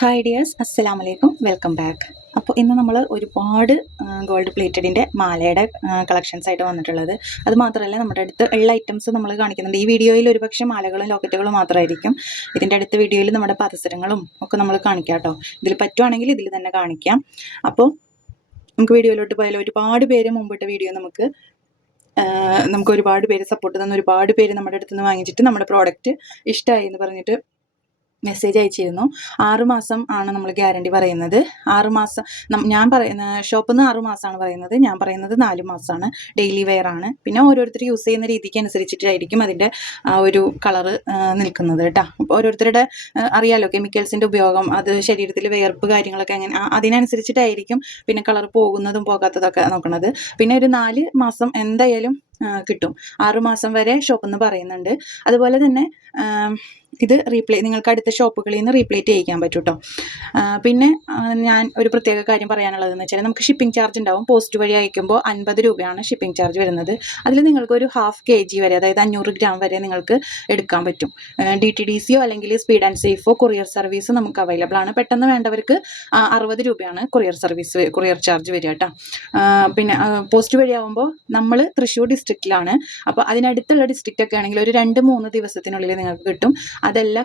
Hi dears അസ്സലാം വലൈക്കും welcome back അപ്പോൾ ഇന്ന് നമ്മൾ ഒരുപാട് ഗോൾഡ് പ്ലേറ്റഡിന്റെ മാലയുടെ കളക്ഷൻസ് ആയിട്ട് വന്നിട്ടുള്ളത്. അത് മാത്രമല്ല നമ്മുടെ അടുത്ത് ഉള്ള ഐറ്റംസ് നമ്മൾ കാണിക്കുന്നുണ്ട്. ഈ വീഡിയോയിൽ ഒരുപക്ഷെ മാലകളും ലോക്കറ്റുകളും മാത്രമായിരിക്കും. ഇതിന്റെ അടുത്ത വീഡിയോയിൽ നമ്മുടെ പാദസരങ്ങളും ഒക്കെ നമ്മൾ കാണിക്കാം കേട്ടോ. ഇതിൽ പറ്റുവാണെങ്കിൽ ഇതിൽ തന്നെ കാണിക്കാം. അപ്പോൾ നമുക്ക് വീഡിയോയിലോട്ട് പോയാൽ ഒരുപാട് പേര് മുമ്പിട്ട വീഡിയോ നമുക്ക് നമുക്ക് ഒരുപാട് പേര് സപ്പോർട്ട് തന്ന ഒരുപാട് പേര് നമ്മുടെ അടുത്ത് നിന്ന് വാങ്ങിച്ചിട്ട് നമ്മുടെ പ്രോഡക്റ്റ് ഇഷ്ടമായി എന്ന് പറഞ്ഞിട്ട് മെസ്സേജ് അയച്ചിരുന്നു. ആറുമാസം ആണ് നമ്മൾ ഗ്യാരണ്ടി പറയുന്നത്. ആറുമാസം ഞാൻ പറയുന്ന ഷോപ്പിൽ നിന്ന് ആറുമാസമാണ് പറയുന്നത്. ഞാൻ പറയുന്നത് നാല് മാസമാണ് ഡെയിലി വെയർ ആണ്. പിന്നെ ഓരോരുത്തർ യൂസ് ചെയ്യുന്ന രീതിക്ക് അനുസരിച്ചിട്ടായിരിക്കും അതിന്റെ ആ ഒരു കളറ് നിൽക്കുന്നത് കേട്ടോ. അപ്പോൾ ഓരോരുത്തരുടെ അറിയാലോ കെമിക്കൽസിന്റെ ഉപയോഗം അത് ശരീരത്തിൽ വിയർപ്പ് കാര്യങ്ങളൊക്കെ അങ്ങനെ അതിനനുസരിച്ചിട്ടായിരിക്കും പിന്നെ കളർ പോകുന്നതും പോകാത്തതൊക്കെ നോക്കുന്നത് പിന്നെ ഒരു നാല് മാസം എന്തായാലും കിട്ടും. ആറുമാസം വരെ ഷോപ്പിൽ നിന്ന് പറയുന്നുണ്ട്. അതുപോലെ തന്നെ ഇത് റീപ്ലേ നിങ്ങൾക്ക് അടുത്ത ഷോപ്പുകളിൽ നിന്ന് റീപ്ലേറ്റ് ചെയ്യിക്കാൻ പറ്റും കേട്ടോ പിന്നെ ഞാൻ ഒരു പ്രത്യേക കാര്യം പറയാനുള്ളതെന്ന് വെച്ചാൽ നമുക്ക് ഷിപ്പിംഗ് ചാർജ് ഉണ്ടാവും. പോസ്റ്റ് വഴി അയക്കുമ്പോൾ അൻപത് രൂപയാണ് ഷിപ്പിംഗ് ചാർജ് വരുന്നത്. അതിൽ നിങ്ങൾക്ക് ഒരു ഹാഫ് കെ ജി വരെ അതായത് അഞ്ഞൂറ് ഗ്രാം വരെ നിങ്ങൾക്ക് എടുക്കാൻ പറ്റും. ഡി ടി ഡി സിയോ അല്ലെങ്കിൽ സ്പീഡ് ആൻഡ് സേഫോ കൊറിയർ സർവീസ് നമുക്ക് അവൈലബിൾ ആണ്. പെട്ടെന്ന് വേണ്ടവർക്ക് അറുപത് രൂപയാണ് കൊറിയർ സർവീസ് കൊറിയർ ചാർജ് വരിക കേട്ടോ പിന്നെ പോസ്റ്റ് വഴിയാവുമ്പോൾ നമ്മൾ തൃശ്ശൂർ ഡിസ്ട്രിക്റ്റിലാണ് അപ്പോൾ അതിനടുത്തുള്ള ഡിസ്ട്രിക്റ്റ് ഒക്കെ ആണെങ്കിൽ ഒരു രണ്ട് മൂന്ന് ദിവസത്തിനുള്ളിൽ നിങ്ങൾക്ക് കിട്ടും. അതല്ല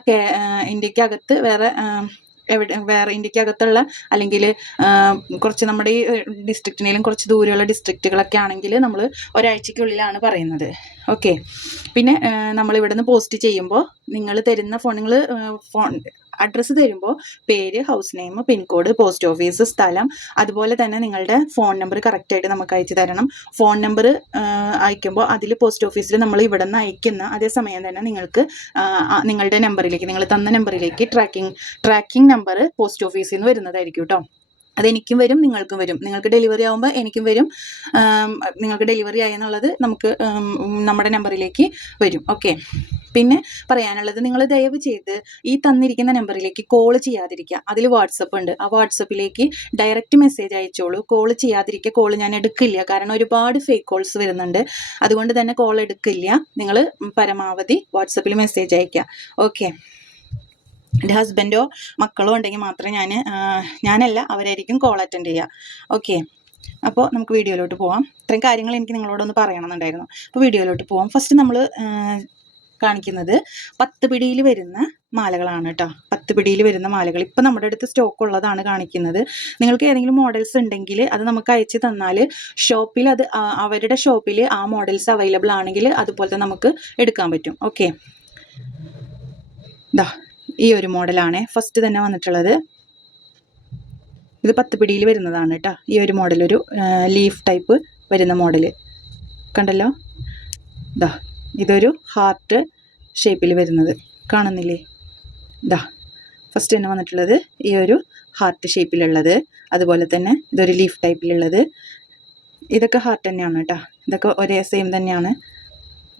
ഇന്ത്യക്കകത്ത് വേറെ എവിടെ വേറെ ഇന്ത്യക്കകത്തുള്ള അല്ലെങ്കിൽ കുറച്ച് നമ്മുടെ ഈ ഡിസ്ട്രിക്റ്റിനേലും കുറച്ച് ദൂരെയുള്ള ഡിസ്ട്രിക്റ്റുകളൊക്കെ ആണെങ്കിൽ നമ്മൾ ഒരാഴ്ചയ്ക്കുള്ളിലാണ് പറയുന്നത്. ഓക്കെ പിന്നെ നമ്മൾ ഇവിടുന്ന് പോസ്റ്റ് ചെയ്യുമ്പോൾ നിങ്ങൾ തരുന്ന ഫോൺ നിങ്ങൾ ഫോൺ അഡ്രസ്സ് തരുമ്പോൾ പേര് house name pincode post office സ്ഥലം അതുപോലെ തന്നെ നിങ്ങളുടെ ഫോൺ നമ്പർ കറക്റ്റായിട്ട് നമുക്ക് അയച്ചു തരണം. ഫോൺ നമ്പർ അയക്കുമ്പോൾ അതിൽ പോസ്റ്റ് ഓഫീസിൽ നമ്മൾ ഇവിടെ നിന്ന് അയക്കുന്ന അതേസമയം തന്നെ നിങ്ങൾക്ക് നിങ്ങളുടെ നമ്പറിലേക്ക് നിങ്ങൾ തന്ന നമ്പറിലേക്ക് ട്രാക്കിംഗ് ട്രാക്കിംഗ് നമ്പർ പോസ്റ്റ് ഓഫീസിൽ നിന്ന് വരുന്നതായിരിക്കും കേട്ടോ അതെനിക്കും വരും നിങ്ങൾക്കും വരും. നിങ്ങൾക്ക് ഡെലിവറി ആകുമ്പോൾ എനിക്കും വരും. നിങ്ങൾക്ക് ഡെലിവറി ആയെന്നുള്ളത് നമുക്ക് നമ്മുടെ നമ്പറിലേക്ക് വരും. ഓക്കെ പിന്നെ പറയാനുള്ളത് നിങ്ങൾ ദയവ് ചെയ്ത് ഈ തന്നിരിക്കുന്ന നമ്പറിലേക്ക് കോൾ ചെയ്യാതിരിക്കുക. അതിൽ വാട്സപ്പ് ഉണ്ട്. ആ വാട്സപ്പിലേക്ക് ഡയറക്റ്റ് മെസ്സേജ് അയച്ചോളൂ. കോൾ ചെയ്യാതിരിക്കുക. കോൾ ഞാൻ എടുക്കില്ല. കാരണം ഒരുപാട് ഫേക്ക് കോൾസ് വരുന്നുണ്ട്. അതുകൊണ്ട് തന്നെ കോൾ എടുക്കില്ല. നിങ്ങൾ പരമാവധി വാട്സപ്പിൽ മെസ്സേജ് അയക്കുക. ഓക്കെ എന്റെ ഹസ്ബൻഡോ മക്കളോ ഉണ്ടെങ്കിൽ മാത്രമേ ഞാൻ ഞാനല്ല അവരായിരിക്കും കോൾ അറ്റൻഡ് ചെയ്യുക. ഓക്കെ അപ്പോൾ നമുക്ക് വീഡിയോയിലോട്ട് പോവാം. ഇത്രയും കാര്യങ്ങൾ എനിക്ക് നിങ്ങളോടൊന്ന് പറയണമെന്നുണ്ടായിരുന്നു. അപ്പോൾ വീഡിയോയിലോട്ട് പോവാം. ഫസ്റ്റ് നമ്മൾ കാണിക്കുന്നത് പത്ത് പിടിയിൽ വരുന്ന മാലകളാണ് കേട്ടോ പത്ത് പിടിയിൽ വരുന്ന മാലകൾ. ഇപ്പം നമ്മുടെ അടുത്ത് സ്റ്റോക്ക് ഉള്ളതാണ് കാണിക്കുന്നത്. നിങ്ങൾക്ക് ഏതെങ്കിലും മോഡൽസ് ഉണ്ടെങ്കിൽ അത് നമുക്ക് അയച്ച് തന്നാൽ ഷോപ്പിൽ അത് അവരുടെ ഷോപ്പിൽ ആ മോഡൽസ് അവൈലബിൾ ആണെങ്കിൽ അതുപോലത്തെ നമുക്ക് എടുക്കാൻ പറ്റും. ഓക്കെ ദാ ഈ ഒരു മോഡലാണ് ഫസ്റ്റ് തന്നെ വന്നിട്ടുള്ളത്. ഇത് പത്ത് പിടിയിൽ വരുന്നതാണ് കേട്ടോ ഈ ഒരു മോഡൽ ഒരു ലീഫ് ടൈപ്പ് വരുന്ന മോഡൽ കണ്ടല്ലോ? ദാ ഇതൊരു ഹാർട്ട് ഷേപ്പിൽ വരുന്നത്. കാണുന്നില്ലേ? ദാ ഫസ്റ്റ് തന്നെ വന്നിട്ടുള്ളത് ഈ ഒരു ഹാർട്ട് ഷേപ്പിലുള്ളത് അതുപോലെ തന്നെ ഇതൊരു ലീഫ് ടൈപ്പിലുള്ളത് ഇതൊക്കെ ഹാർട്ട് തന്നെയാണ് കേട്ടോ ഇതൊക്കെ ഒരേ സെയിം തന്നെയാണ്.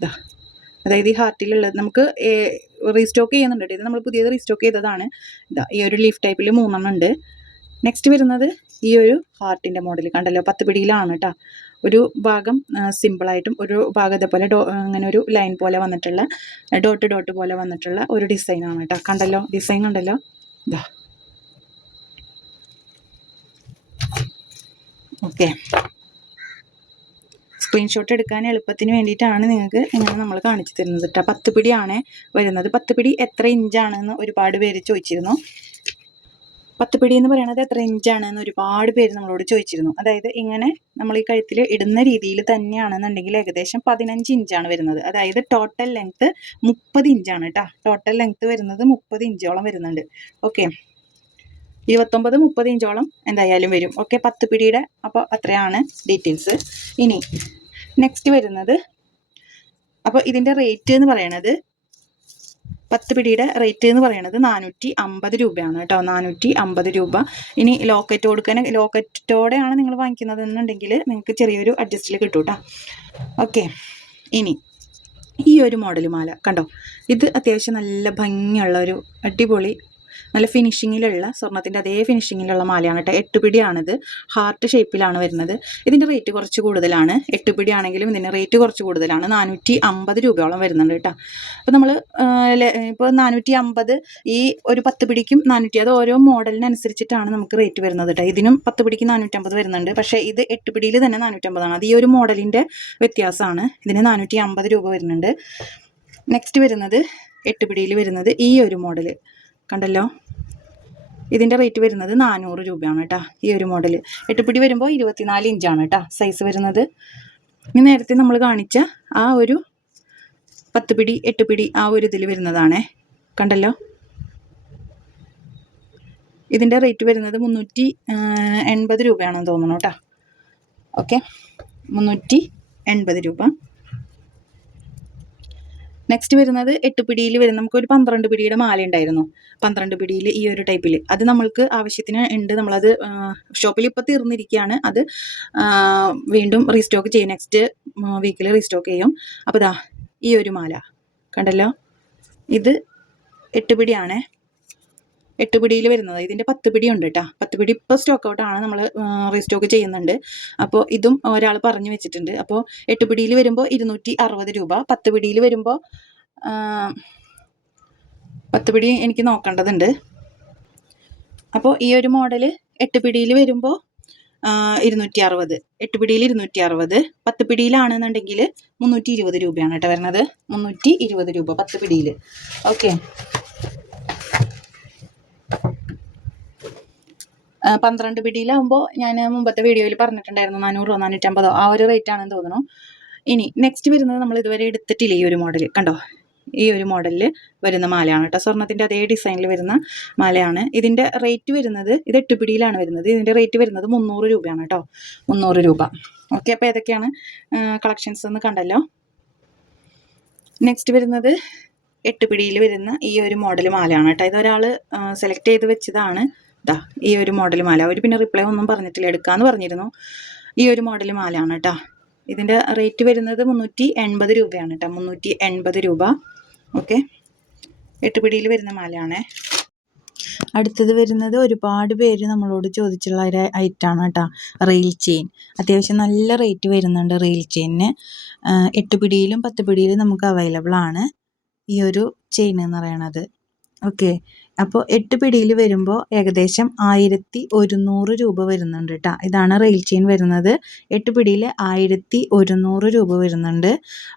ദാ അതായത് ഈ ഹാർട്ടിലുള്ളത് നമുക്ക് റീസ്റ്റോക്ക് ചെയ്യുന്നുണ്ട് ഇത് നമ്മൾ പുതിയത് റീസ്റ്റോക്ക് ചെയ്തതാണ്. ഇതാ ഈ ഒരു ലീഫ് ടൈപ്പിൽ മൂന്നെണ്ണം ഉണ്ട്. നെക്സ്റ്റ് വരുന്നത് ഈ ഒരു ഹാർട്ടിന്റെ മോഡൽ കണ്ടല്ലോ പത്ത് പിടിയിലാണ് കേട്ടോ. ഒരു ഭാഗം സിമ്പിളായിട്ടും ഒരു ഭാഗം ഇതേപോലെ ഡോ അങ്ങനെ ഒരു ലൈൻ പോലെ വന്നിട്ടുള്ള ഡോട്ട് ഡോട്ട് പോലെ വന്നിട്ടുള്ള ഒരു ഡിസൈനാണ് കേട്ടോ. കണ്ടല്ലോ ഡിസൈൻ കണ്ടല്ലോ. ഇതാ. ഓക്കെ സ്ക്രീൻഷോട്ട് എടുക്കാൻ എളുപ്പത്തിന് വേണ്ടിയിട്ടാണ് നിങ്ങൾക്ക് ഇങ്ങനെ നമ്മൾ കാണിച്ചു തരുന്നത് കേട്ടോ. പത്ത് പിടിയാണ് വരുന്നത്. പത്ത് പിടി എത്ര ഇഞ്ചാണെന്ന് ഒരുപാട് പേര് ചോദിച്ചിരുന്നു. പത്ത് പിടി എന്ന് പറയുന്നത് എത്ര ഇഞ്ചാണെന്ന് ഒരുപാട് പേര് നമ്മളോട് ചോദിച്ചിരുന്നു. അതായത് ഇങ്ങനെ നമ്മൾ ഈ കഴുത്തിൽ ഇടുന്ന രീതിയിൽ തന്നെയാണെന്നുണ്ടെങ്കിൽ ഏകദേശം പതിനഞ്ച് ഇഞ്ചാണ് വരുന്നത്. അതായത് ടോട്ടൽ ലെങ്ത്ത് മുപ്പത് ഇഞ്ചാണ് കേട്ടോ. ടോട്ടൽ ലെങ്ത്ത് വരുന്നത് മുപ്പത് ഇഞ്ചോളം വരുന്നുണ്ട്. ഓക്കെ ഇരുപത്തൊമ്പത് മുപ്പത് ഇഞ്ചോളം എന്തായാലും വരും. ഓക്കെ പത്ത് പിടിയുടെ അപ്പോൾ അത്രയാണ് ഡീറ്റെയിൽസ് ഇനി നെക്സ്റ്റ് വരുന്നത്. അപ്പോൾ ഇതിന്റെ റേറ്റ് എന്ന് പറയണത് പത്ത് പിടിയുടെ റേറ്റ് എന്ന് പറയുന്നത് നാനൂറ്റി അമ്പത് രൂപയാണ് കേട്ടോ. നാനൂറ്റി അമ്പത് രൂപ. ഇനി ലോക്കറ്റ് കൊടുക്കാൻ ലോക്കറ്റോടെയാണ് നിങ്ങൾ വാങ്ങിക്കുന്നത് എന്നുണ്ടെങ്കിൽ നിങ്ങൾക്ക് ചെറിയൊരു അഡ്ജസ്റ്റിൽ കിട്ടും കേട്ടോ ഓക്കെ ഇനി ഈ ഒരു മോഡൽ മാല കണ്ടോ? ഇത് അത്യാവശ്യം നല്ല ഭംഗിയുള്ള ഒരു അടിപൊളി നല്ല ഫിനിഷിങ്ങിലുള്ള സ്വർണത്തിന്റെ അതേ ഫിനിഷിങ്ങിലുള്ള മാലയാണ് കേട്ടോ. എട്ടുപിടിയാണിത്. ഹാർട്ട് ഷേപ്പിലാണ് വരുന്നത്. ഇതിന്റെ റേറ്റ് കുറച്ച് കൂടുതലാണ്. എട്ട് ആണെങ്കിലും ഇതിന്റെ റേറ്റ് കുറച്ച് കൂടുതലാണ്. നാനൂറ്റി അമ്പത് രൂപയോളം വരുന്നുണ്ട് കേട്ടോ. അപ്പോൾ നമ്മൾ ഇപ്പോൾ നാനൂറ്റി അമ്പത് ഈ ഒരു പത്ത് പിടിക്കും നാനൂറ്റി അത് ഓരോ മോഡലിനനുസരിച്ചിട്ടാണ് നമുക്ക് റേറ്റ് വരുന്നത് കേട്ടോ. ഇതിനും പത്ത് പിടിക്ക് നാനൂറ്റമ്പത് വരുന്നുണ്ട്. പക്ഷേ ഇത് എട്ട് പിടിയിൽ തന്നെ നാനൂറ്റമ്പതാണ്. അത് ഈ ഒരു മോഡലിന്റെ വ്യത്യാസമാണ്. ഇതിന് നാനൂറ്റി അമ്പത് രൂപ വരുന്നുണ്ട്. നെക്സ്റ്റ് വരുന്നത് എട്ട് പിടിയിൽ വരുന്നത് ഈ ഒരു മോഡൽ കണ്ടല്ലോ? ഇതിന്റെ റേറ്റ് വരുന്നത് നാനൂറ് രൂപയാണ് കേട്ടോ ഈ ഒരു മോഡൽ എട്ടുപിടി വരുമ്പോൾ ഇരുപത്തിനാല് ഇഞ്ചാണ് കേട്ടോ സൈസ് വരുന്നത്. ഇനി നേരത്തെ നമ്മൾ കാണിച്ച ആ ഒരു പത്ത് പിടി എട്ട് പിടി ആ ഒരു ഇതിൽ വരുന്നതാണേ. കണ്ടല്ലോ? ഇതിന്റെ റേറ്റ് വരുന്നത് മുന്നൂറ്റി എൺപത് രൂപയാണെന്ന് തോന്നുന്നു കേട്ടോ ഓക്കെ മുന്നൂറ്റി എൺപത് രൂപ. നെക്സ്റ്റ് വരുന്നത് എട്ട് പിടിയിൽ വരുന്ന നമുക്ക് ഒരു പന്ത്രണ്ട് പിടിയുടെ മാല ഉണ്ടായിരുന്നു. പന്ത്രണ്ട് പിടിയിൽ ഈ ഒരു ടൈപ്പിൽ അത് നമ്മൾക്ക് ആവശ്യത്തിന് ഉണ്ട്. നമ്മളത് ഷോപ്പിൽ ഇപ്പോൾ തീർന്നിരിക്കുകയാണ്. അത് വീണ്ടും റീസ്റ്റോക്ക് ചെയ്യും. നെക്സ്റ്റ് വീക്കിൽ റീസ്റ്റോക്ക് ചെയ്യും. അപ്പോൾ ദാ ഈ ഒരു മാല. കണ്ടല്ലോ? ഇത് എട്ട് പിടിയാണേ. എട്ട് പിടിയിൽ വരുന്നത്. ഇതിന്റെ പത്ത് പിടി ഉണ്ട് കേട്ടോ പത്ത് പിടി ഇപ്പോൾ സ്റ്റോക്ക് ഔട്ടാണ് നമ്മൾ റീസ്റ്റോക്ക് ചെയ്യുന്നുണ്ട്. അപ്പോൾ ഇതും ഒരാൾ പറഞ്ഞു വെച്ചിട്ടുണ്ട്. അപ്പോൾ എട്ട് പിടിയിൽ വരുമ്പോൾ ഇരുന്നൂറ്റി അറുപത് രൂപ. പത്ത് പിടിയിൽ വരുമ്പോൾ പത്ത് പിടി എനിക്ക് നോക്കേണ്ടതുണ്ട്. അപ്പോൾ ഈ ഒരു മോഡൽ എട്ട് പിടിയിൽ വരുമ്പോൾ ഇരുന്നൂറ്റി അറുപത്. എട്ട് പിടിയിൽ ഇരുന്നൂറ്റി അറുപത്. പത്ത് പിടിയിലാണെന്നുണ്ടെങ്കിൽ മുന്നൂറ്റി ഇരുപത് രൂപയാണ് കേട്ടോ വരുന്നത് മുന്നൂറ്റി ഇരുപത് രൂപ പത്ത് പിടിയിൽ ഓക്കെ. പന്ത്രണ്ട് പിടിയിലാവുമ്പോൾ ഞാൻ മുമ്പത്തെ വീഡിയോയിൽ പറഞ്ഞിട്ടുണ്ടായിരുന്നു നാനൂറോ നാനൂറ്റമ്പതോ. ആ ഒരു റേറ്റ് ആണെന്ന് തോന്നുന്നു. ഇനി നെക്സ്റ്റ് വരുന്നത് നമ്മൾ ഇതുവരെ എടുത്തിട്ടില്ല ഈ ഒരു മോഡൽ കണ്ടോ? ഈ ഒരു മോഡലിൽ വരുന്ന മാലയാണ് കേട്ടോ. സ്വർണത്തിന്റെ അതേ ഡിസൈനിൽ വരുന്ന മാലയാണ്. ഇതിന്റെ റേറ്റ് വരുന്നത് ഇത് എട്ട് പിടിയിലാണ് വരുന്നത്. ഇതിന്റെ റേറ്റ് വരുന്നത് മുന്നൂറ് രൂപയാണ് കേട്ടോ. മുന്നൂറ് രൂപ. ഓക്കെ അപ്പോൾ ഏതൊക്കെയാണ് കളക്ഷൻസ് എന്ന് കണ്ടല്ലോ. നെക്സ്റ്റ് വരുന്നത് എട്ട് പിടിയിൽ വരുന്ന ഈ ഒരു മോഡൽ മാലയാണ് കേട്ടോ. ഇതൊരാൾ സെലക്ട് ചെയ്ത് വെച്ചതാണ്. ഇതാ ഈ ഒരു മോഡൽ മാല. അവർ പിന്നെ റിപ്ലൈ ഒന്നും പറഞ്ഞിട്ടില്ല. എടുക്കാന്ന് പറഞ്ഞിരുന്നു. ഈ ഒരു മോഡൽ മാലയാണ് കേട്ടോ. ഇതിന്റെ റേറ്റ് വരുന്നത് മുന്നൂറ്റി എൺപത് രൂപയാണ് കേട്ടോ. മുന്നൂറ്റി എൺപത് രൂപ. ഓക്കെ എട്ട് പിടിയിൽ വരുന്ന മാലയാണേ. അടുത്തത് വരുന്നത് ഒരുപാട് പേര് നമ്മളോട് ചോദിച്ചുള്ള ഒരു ഐറ്റാണ് കേട്ടോ. റെയിൽ ചെയിൻ അത്യാവശ്യം നല്ല റേറ്റ് വരുന്നുണ്ട് റെയിൽ ചെയിനിന് എട്ട് പിടിയിലും പത്ത് പിടിയിലും നമുക്ക് അവൈലബിൾ ആണ്. ഈ ഒരു ചെയിൻ എന്ന് പറയണത്. ഓക്കെ അപ്പോൾ എട്ട് പിടിയിൽ വരുമ്പോൾ ഏകദേശം ആയിരത്തി ഒരുന്നൂറ് രൂപ വരുന്നുണ്ട് കേട്ടോ ഇതാണ് റെയിൽ ചെയിൻ വരുന്നത്. എട്ട് പിടിയിൽ ആയിരത്തി ഒരുന്നൂറ് രൂപ വരുന്നുണ്ട്.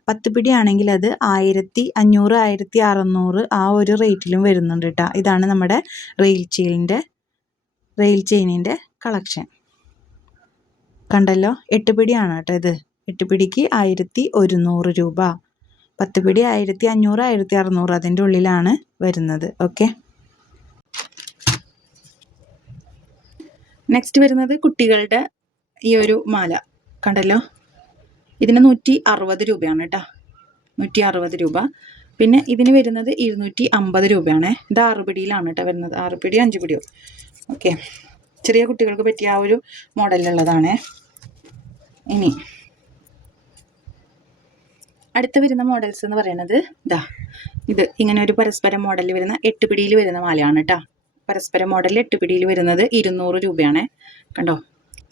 പത്ത് പിടി ആണെങ്കിൽ അത് ആയിരത്തി അഞ്ഞൂറ് ആയിരത്തി അറുന്നൂറ് ആ ഒരു റേറ്റിലും വരുന്നുണ്ട് കേട്ടോ ഇതാണ് നമ്മുടെ റെയിൽ ചെയിനിന്റെ റെയിൽ ചെയിനിന്റെ കളക്ഷൻ കണ്ടല്ലോ? എട്ട് പിടിയാണ് കേട്ടോ ഇത്. എട്ട് പിടിക്ക് ആയിരത്തി ഒരുന്നൂറ് രൂപ. പത്ത് പിടി ആയിരത്തി അഞ്ഞൂറ് ആയിരത്തി അറുന്നൂറ് അതിന്റെ ഉള്ളിലാണ് വരുന്നത്. ഓക്കെ നെക്സ്റ്റ് വരുന്നത് കുട്ടികളുടെ ഈ ഒരു മാല. കണ്ടല്ലോ? ഇതിന് നൂറ്റി അറുപത് രൂപയാണ് കേട്ടോ നൂറ്റി അറുപത് രൂപ. പിന്നെ ഇതിന് വരുന്നത് ഇരുന്നൂറ്റി അമ്പത് രൂപയാണ്. ഇത് ആറ് പിടിയിലാണ് കേട്ടോ വരുന്നത്. ആറ് പിടി അഞ്ച് പിടിയോ? ഓക്കെ ചെറിയ കുട്ടികൾക്ക് പറ്റിയ ആ ഒരു മോഡലിലുള്ളതാണേ. ഇനി അടുത്ത വരുന്ന മോഡൽസ് എന്ന് പറയുന്നത് ഇതാ ഇത് ഇങ്ങനെ ഒരു പരസ്പര മോഡലിൽ വരുന്ന എട്ട് പിടിയിൽ വരുന്ന മാലയാണ് കേട്ടോ പരസ്പര മോഡലിൽ എട്ട് പിടിയിൽ വരുന്നത് ഇരുന്നൂറ് രൂപയാണ്. കണ്ടോ?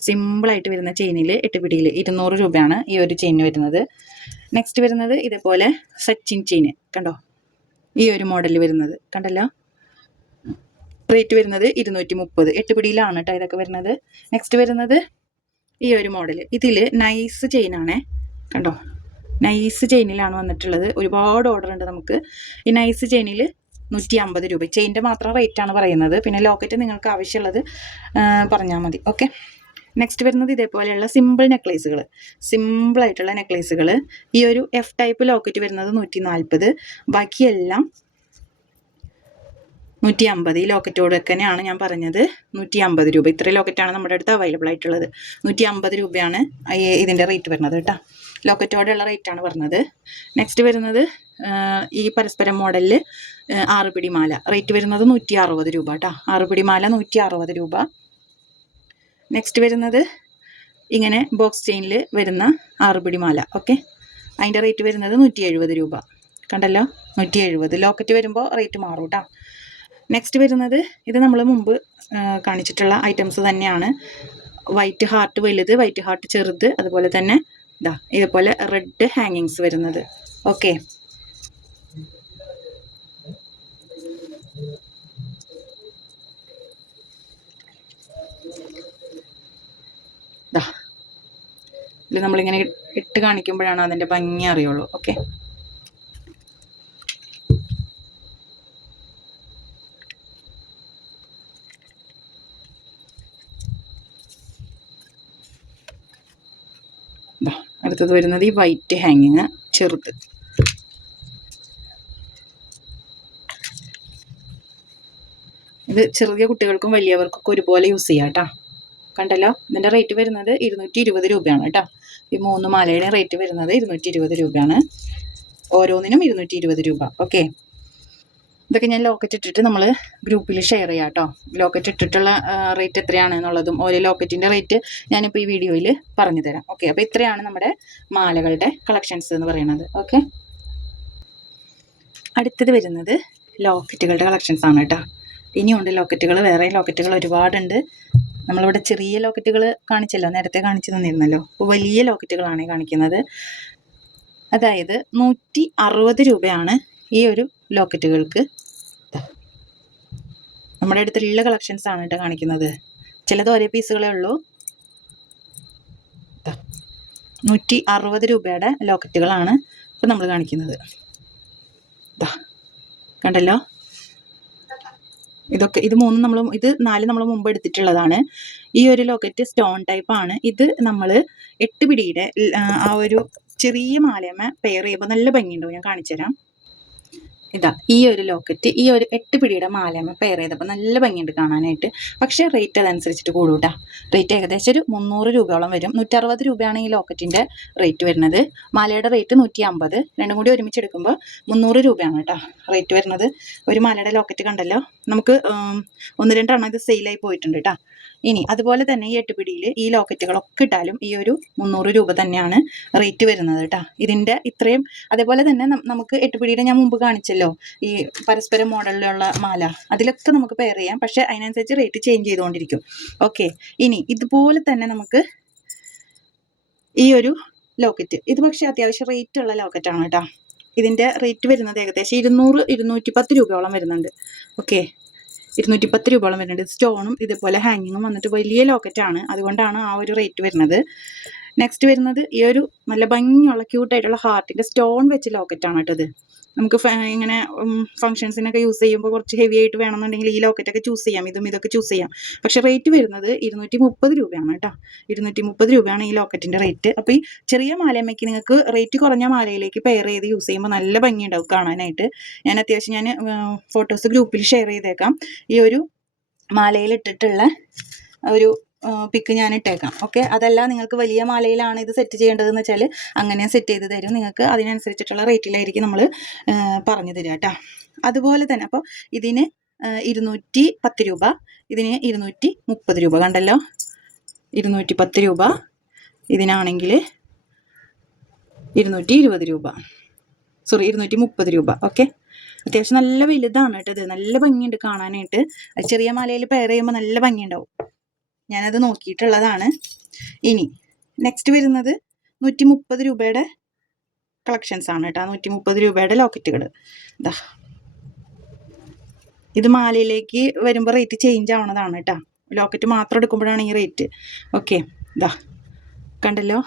സിമ്പിളായിട്ട് വരുന്ന ചെയിനിൽ എട്ട് പിടിയിൽ ഇരുന്നൂറ് രൂപയാണ് ഈ ഒരു ചെയിൻ വരുന്നത്. നെക്സ്റ്റ് വരുന്നത് ഇതേപോലെ സച്ചിൻ ചെയിൻ കണ്ടോ? ഈ ഒരു മോഡലിൽ വരുന്നത്. കണ്ടല്ലോ? റേറ്റ് വരുന്നത് ഇരുന്നൂറ്റി മുപ്പത് എട്ട് പിടിയിലാണ് കേട്ടോ ഇതൊക്കെ വരുന്നത്. നെക്സ്റ്റ് വരുന്നത് ഈ ഒരു മോഡൽ ഇതിൽ നൈസ് ചെയിനാണേ കണ്ടോ? നൈസ് ചെയിനിലാണ് വന്നിട്ടുള്ളത്. ഒരുപാട് ഓർഡർ ഉണ്ട് നമുക്ക്. ഈ നൈസ് ചെയിനിൽ നൂറ്റി അമ്പത് രൂപ. ചെയിന്റെ മാത്രം റേറ്റ് ആണ് പറയുന്നത്. പിന്നെ ലോക്കറ്റ് നിങ്ങൾക്ക് ആവശ്യമുള്ളത് പറഞ്ഞാൽ മതി. ഓക്കെ നെക്സ്റ്റ് വരുന്നത് ഇതേപോലെയുള്ള സിമ്പിൾ നെക്ലേസുകൾ സിമ്പിളായിട്ടുള്ള നെക്ലേസുകൾ ഈ ഒരു എഫ് ടൈപ്പ് ലോക്കറ്റ് വരുന്നത് നൂറ്റി നാൽപ്പത് ബാക്കിയെല്ലാം നൂറ്റി അമ്പത് ഈ ലോക്കറ്റോട് തന്നെയാണ് ഞാൻ പറഞ്ഞത്. നൂറ്റി അമ്പത് രൂപ ഇത്ര ലോക്കറ്റാണ് നമ്മുടെ അടുത്ത് അവൈലബിൾ ആയിട്ടുള്ളത്. നൂറ്റി അമ്പത് രൂപയാണ് ഇതിന്റെ റേറ്റ് വരുന്നത് കേട്ടോ. ലോക്കറ്റോടെയുള്ള റേറ്റാണ് പറഞ്ഞത്. നെക്സ്റ്റ് വരുന്നത് ഈ പരസ്പരം മോഡലിൽ ആറ് പിടി മാല. റേറ്റ് വരുന്നത് നൂറ്റി അറുപത് രൂപ കേട്ടോ ആറ് പിടി മാല നൂറ്റി അറുപത് രൂപ. നെക്സ്റ്റ് വരുന്നത് ഇങ്ങനെ ബോക്സ് ചെയിനിൽ വരുന്ന ആറ് പിടി മാല. ഓക്കെ അതിന്റെ റേറ്റ് വരുന്നത് നൂറ്റി എഴുപത് രൂപ. കണ്ടല്ലോ? നൂറ്റി എഴുപത് ലോക്കറ്റ് വരുമ്പോൾ റേറ്റ് മാറും കേട്ടോ നെക്സ്റ്റ് വരുന്നത് ഇത് നമ്മൾ മുമ്പ് കാണിച്ചിട്ടുള്ള ഐറ്റംസ് തന്നെയാണ്. വൈറ്റ് ഹാർട്ട് വലുത് വൈറ്റ് ഹാർട്ട് ചെറുത് അതുപോലെ തന്നെ ഇതാ ഇതുപോലെ റെഡ് ഹാങ്ങിങ്സ് വരുന്നത്. ഓക്കെ ഇത് നമ്മളിങ്ങനെ ഇട്ട് കാണിക്കുമ്പോഴാണ് അതിന്റെ ഭംഗി അറിയുള്ളൂ. ഓക്കെ ദാ അടുത്തത് വരുന്നത് ഈ വൈറ്റ് ഹാങ്ങിങ് ചെറുത്. ഇത് ചെറിയ കുട്ടികൾക്കും വലിയവർക്കൊക്കെ ഒരുപോലെ യൂസ് ചെയ്യാം കേട്ടോ കണ്ടല്ലോ? ഇതിന്റെ റേറ്റ് വരുന്നത് ഇരുന്നൂറ്റി ഇരുപത് രൂപയാണ് കേട്ടോ ഈ മൂന്ന് മാലയുടെ റേറ്റ് വരുന്നത് ഇരുന്നൂറ്റി ഇരുപത് രൂപയാണ്. ഓരോന്നിനും ഇരുന്നൂറ്റി ഇരുപത് രൂപ. ഓക്കെ ഇതൊക്കെ ഞാൻ ലോക്കറ്റ് ഇട്ടിട്ട് നമ്മൾ ഗ്രൂപ്പിൽ ഷെയർ ചെയ്യാം കേട്ടോ ലോക്കറ്റ് ഇട്ടിട്ടുള്ള റേറ്റ് എത്രയാണ് എന്നുള്ളതും ഓരോ ലോക്കറ്റിന്റെ റേറ്റ് ഞാനിപ്പോൾ ഈ വീഡിയോയിൽ പറഞ്ഞു തരാം. ഓക്കെ അപ്പോൾ ഇത്രയാണ് നമ്മുടെ മാലകളുടെ കളക്ഷൻസ് എന്ന് പറയുന്നത്. ഓക്കെ അടുത്തത് വരുന്നത് ലോക്കറ്റുകളുടെ കളക്ഷൻസ് ആണ് കേട്ടോ ഇനിയുണ്ട് ലോക്കറ്റുകൾ വേറെ ലോക്കറ്റുകൾ ഒരുപാടുണ്ട്. നമ്മളിവിടെ ചെറിയ ലോക്കറ്റുകൾ കാണിച്ചല്ലോ നേരത്തെ കാണിച്ചു തന്നിരുന്നല്ലോ. അപ്പോൾ വലിയ ലോക്കറ്റുകളാണ് കാണിക്കുന്നത്. അതായത് നൂറ്റി അറുപത് രൂപയാണ് ഈ ഒരു ലോക്കറ്റുകൾക്ക്. നമ്മുടെ അടുത്തുള്ള കളക്ഷൻസ് ആണ് കേട്ടോ കാണിക്കുന്നത് ചിലത് ഒരേ പീസുകളേ ഉള്ളൂ. നൂറ്റി അറുപത് രൂപയുടെ ലോക്കറ്റുകളാണ് ഇപ്പം നമ്മൾ കാണിക്കുന്നത്. കണ്ടല്ലോ ഇതൊക്കെ ഇത് മൂന്നും നമ്മൾ ഇത് നാല് നമ്മൾ മുമ്പ് എടുത്തിട്ടുള്ളതാണ് ഈ ഒരു ലോക്കറ്റ് സ്റ്റോൺ ടൈപ്പ് ആണ് ഇത് നമ്മൾ എട്ട് പിടിയുടെ ആ, ഒരു ചെറിയ മാലയമ്മ പെയർ ചെയ്യുമ്പോൾ നല്ല ഭംഗിയുണ്ടാവും ഞാൻ കാണിച്ചു തരാം ഇതാ ഈ ഒരു ലോക്കറ്റ് ഈ ഒരു എട്ട് പിടിയുടെ മാലയമ്മ പെയർ ചെയ്തപ്പോൾ നല്ല ഭംഗിയുണ്ട് കാണാനായിട്ട്. പക്ഷേ റേറ്റ് അതനുസരിച്ചിട്ട് കൂടും റേറ്റ് ഏകദേശം ഒരു മുന്നൂറ് രൂപയോളം വരും. നൂറ്ററുപത് രൂപയാണ് ഈ ലോക്കറ്റിന്റെ റേറ്റ് വരുന്നത്. മാലയുടെ റേറ്റ് നൂറ്റി അമ്പത് രണ്ടും കൂടി ഒരുമിച്ച് എടുക്കുമ്പോൾ മുന്നൂറ് രൂപയാണ് കേട്ടോ റേറ്റ് വരുന്നത്. ഒരു മാലയുടെ ലോക്കറ്റ് കണ്ടല്ലോ? നമുക്ക് ഒന്ന് രണ്ടെണ്ണം ഇത് സെയിലായി പോയിട്ടുണ്ട് കേട്ടോ. ഇനി അതുപോലെ തന്നെ ഈ എട്ട് എട്ടുപിടിയിൽ ഈ ലോക്കറ്റുകളൊക്കെ ഇട്ടാലും ഈ ഒരു മുന്നൂറ് രൂപ തന്നെയാണ് റേറ്റ് വരുന്നത് കേട്ടോ. ഇതിന്റെ ഇത്രയും അതേപോലെ തന്നെ നമുക്ക് നമുക്ക് എട്ടുപിടിയുടെ ഞാൻ മുമ്പ് കാണിച്ചല്ലോ. ഈ പരസ്പരം മോഡലിലുള്ള മാല. അതിലൊക്കെ നമുക്ക് പെയർ ചെയ്യാം. പക്ഷേ അതിനനുസരിച്ച് റേറ്റ് ചേഞ്ച് ചെയ്തുകൊണ്ടിരിക്കും. ഓക്കെ ഇനി ഇതുപോലെ തന്നെ നമുക്ക് ഈ ഒരു ലോക്കറ്റ് ഇത് പക്ഷേ അത്യാവശ്യം റേറ്റ് ഉള്ള ലോക്കറ്റാണ് കേട്ടോ. ഇതിന്റെ റേറ്റ് വരുന്നത് ഏകദേശം ഇരുന്നൂറ് ഇരുന്നൂറ്റി പത്ത് രൂപയോളം വരുന്നുണ്ട്. ഓക്കെ ഇരുന്നൂറ്റി പത്ത് രൂപയോളം വരുന്നുണ്ട്. സ്റ്റോണും ഇതുപോലെ ഹാങ്ങിങ്ങും വന്നിട്ട് വലിയ ലോക്കറ്റാണ് അതുകൊണ്ടാണ് ആ ഒരു റേറ്റ് വരുന്നത്. നെക്സ്റ്റ് വരുന്നത് ഈ ഒരു നല്ല ഭംഗിയുള്ള ക്യൂട്ടായിട്ടുള്ള ഹാർട്ടിന്റെ സ്റ്റോൺ വെച്ച് ലോക്കറ്റാണ് ഇത്. നമുക്ക് ഇങ്ങനെ ഫംഗ്ഷൻസിനൊക്കെ യൂസ് ചെയ്യുമ്പോൾ കുറച്ച് ഹെവി ആയിട്ട് വേണമെന്നുണ്ടെങ്കിൽ ഈ ലോക്കറ്റൊക്കെ ചൂസ് ചെയ്യാം. ഇതും ഇതൊക്കെ ചൂസ് ചെയ്യാം. പക്ഷേ റേറ്റ് വരുന്നത് ഇരുന്നൂറ്റി മുപ്പത് രൂപയാണ് കേട്ടോ. ഇരുന്നൂറ്റി മുപ്പത് രൂപയാണ് ഈ ലോക്കറ്റിന്റെ റേറ്റ് അപ്പോൾ ഈ ചെറിയ മാലയമ്മയ്ക്ക് നിങ്ങൾക്ക് റേറ്റ് കുറഞ്ഞ മാലയിലേക്ക് പെയർ ചെയ്ത് യൂസ് ചെയ്യുമ്പോൾ നല്ല ഭംഗിയുണ്ടാവും കാണാനായിട്ട്. ഞാൻ അത്യാവശ്യം ഞാൻ ഫോട്ടോസ് ഗ്രൂപ്പിൽ ഷെയർ ചെയ്തേക്കാം. ഈ ഒരു മാലയിലിട്ടിട്ടുള്ള ഒരു പിക്ക് ഞാൻ ഇട്ടേക്കാം. ഓക്കെ അതല്ല നിങ്ങൾക്ക് വലിയ മാലയിലാണ് ഇത് സെറ്റ് ചെയ്യേണ്ടതെന്ന് വെച്ചാൽ അങ്ങനെ സെറ്റ് ചെയ്ത് തരും. നിങ്ങൾക്ക് അതിനനുസരിച്ചിട്ടുള്ള റേറ്റിലായിരിക്കും നമ്മൾ പറഞ്ഞു തരിക കേട്ടോ അതുപോലെ തന്നെ അപ്പോൾ ഇതിന് ഇരുന്നൂറ്റി പത്ത് രൂപ ഇതിന് ഇരുന്നൂറ്റി മുപ്പത് രൂപ കണ്ടല്ലോ? ഇരുന്നൂറ്റി പത്ത് രൂപ ഇതിനാണെങ്കിൽ ഇരുന്നൂറ്റി ഇരുപത് രൂപ. സോറി ഇരുന്നൂറ്റി മുപ്പത് രൂപ. ഓക്കെ അത്യാവശ്യം നല്ല വലുതാണ് കേട്ടോ ഇത്. നല്ല ഭംഗിയുണ്ട് കാണാനായിട്ട്. ചെറിയ മലയിൽ പെയർ ചെയ്യുമ്പോൾ നല്ല ഭംഗിയുണ്ടാവും. ഞാനത് നോക്കിയിട്ടുള്ളതാണ്. ഇനി നെക്സ്റ്റ് വരുന്നത് നൂറ്റി മുപ്പത് രൂപയുടെ കളക്ഷൻസ് ആണ് കേട്ടോ. നൂറ്റി മുപ്പത് രൂപയുടെ ലോക്കറ്റുകൾ ഇതാ ഇത് മാലയിലേക്ക് വരുമ്പോൾ റേറ്റ് ചേഞ്ച് ആവണതാണ് കേട്ടോ. ലോക്കറ്റ് മാത്രം എടുക്കുമ്പോഴാണ് ഈ റേറ്റ് ഓക്കെ ഇതാ കണ്ടല്ലോ?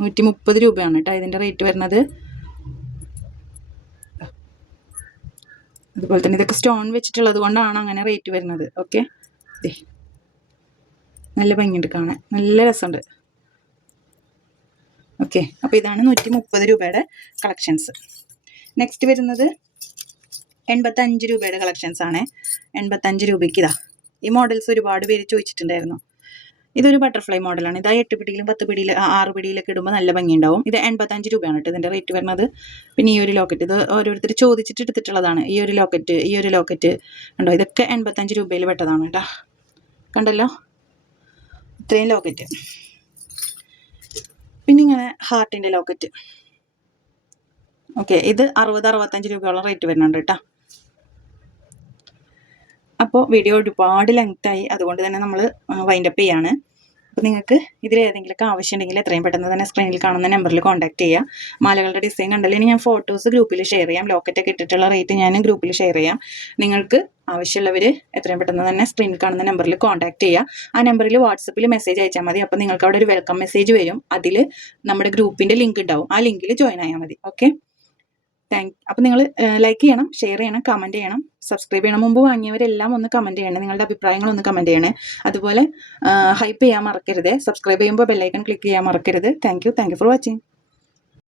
നൂറ്റി മുപ്പത് രൂപയാണ് കേട്ടോ ഇതിന്റെ റേറ്റ് വരുന്നത്. അതുപോലെ തന്നെ ഇതൊക്കെ സ്റ്റോൺ വെച്ചിട്ടുള്ളത് കൊണ്ടാണ് അങ്ങനെ റേറ്റ് വരുന്നത്. ഓക്കെ നല്ല ഭംഗിയുണ്ട് കാണാൻ. നല്ല രസമുണ്ട്. ഓക്കെ അപ്പോൾ ഇതാണ് നൂറ്റി മുപ്പത് രൂപയുടെ കളക്ഷൻസ് നെക്സ്റ്റ് വരുന്നത് എൺപത്തഞ്ച് രൂപയുടെ കളക്ഷൻസ് ആണ്. എൺപത്തഞ്ച് രൂപയ്ക്ക് ഇതാ. ഈ മോഡൽസ് ഒരുപാട് പേര് ചോദിച്ചിട്ടുണ്ടായിരുന്നു. ഇതൊരു ബട്ടർഫ്ലൈ മോഡലാണ് ഇതാ എട്ട് പിടിയിലും പത്ത് പിടിയിൽ ആറ് പിടിയിലൊക്കെ ഇടുമ്പോൾ നല്ല ഭംഗിയുണ്ടാവും. ഇത് എൺപത്തഞ്ച് രൂപയാണ് കേട്ടോ ഇതിന്റെ റേറ്റ് വരുന്നത്. പിന്നെ ഈ ഒരു ലോക്കറ്റ് ഇത് ഓരോരുത്തർ ചോദിച്ചിട്ട് എടുത്തിട്ടുള്ളതാണ്. ഈ ഒരു ലോക്കറ്റ് ഈ ഒരു ലോക്കറ്റ് ഉണ്ടോ ഇതൊക്കെ എൺപത്തഞ്ച് രൂപയിൽ പെട്ടതാണ് കേട്ടോ. കണ്ടല്ലോ? ഇത്രയും ലോക്കറ്റ്. പിന്നെ ഇങ്ങനെ ഹാർട്ടിന്റെ ലോക്കറ്റ്. ഓക്കെ ഇത് അറുപത് അറുപത്തഞ്ച് രൂപയോളം റേറ്റ് വരുന്നുണ്ട് കേട്ടോ. അപ്പോൾ വീഡിയോ ഒരുപാട് ലെങ്ത്തായി അതുകൊണ്ട് തന്നെ നമ്മൾ വൈൻഡപ്പ് ചെയ്യാണ്. അപ്പോൾ നിങ്ങൾക്ക് ഇതിൽ ഏതെങ്കിലുമൊക്കെ ആവശ്യമുണ്ടെങ്കിൽ എത്രയും പെട്ടെന്ന് തന്നെ സ്ക്രീനിൽ കാണുന്ന നമ്പറിൽ കോൺടാക്ട് ചെയ്യുക മാലകളുടെ ഡിസൈൻ കണ്ടല്ലേ ഞാൻ ഫോട്ടോസ് ഗ്രൂപ്പിൽ ഷെയർ ചെയ്യാം. ലോക്കറ്റൊക്കെ ഇട്ടിട്ടുള്ള റേറ്റ് ഞാൻ ഗ്രൂപ്പിൽ ഷെയർ ചെയ്യാം. നിങ്ങൾക്ക് ആവശ്യമുള്ളവർ എത്രയും പെട്ടെന്ന് തന്നെ സ്ക്രീനിൽ കാണുന്ന നമ്പറിൽ കോൺടാക്ട് ചെയ്യുക ആ നമ്പറിൽ വാട്സപ്പിൽ മെസ്സേജ് അയച്ചാൽ മതി. അപ്പോൾ നിങ്ങൾക്ക് അവിടെ ഒരു വെൽക്കം മെസ്സേജ് വരും. അതിൽ നമ്മുടെ ഗ്രൂപ്പിന്റെ ലിങ്ക് ഉണ്ടാവും. ആ ലിങ്കിൽ ജോയിൻ ആയാൽ മതി. ഓക്കെ താങ്ക് അപ്പോൾ നിങ്ങൾ ലൈക്ക് ചെയ്യണം ഷെയർ ചെയ്യണം കമന്റ് ചെയ്യണം. സബ്സ്ക്രൈബ് ചെയ്യണം. മുമ്പ് വാങ്ങിയവരെല്ലാം ഒന്ന് കമന്റ് ചെയ്യണം. നിങ്ങളുടെ അഭിപ്രായങ്ങൾ ഒന്ന് കമന്റ് ചെയ്യണേ. അതുപോലെ ഹൈപ്പ് ചെയ്യാൻ മറക്കരുത്. സബ്സ്ക്രൈബ് ചെയ്യുമ്പോൾ ബെല്ലൈക്കൺ ക്ലിക്ക് ചെയ്യാൻ മറക്കരുത്. Thank you thank you for watching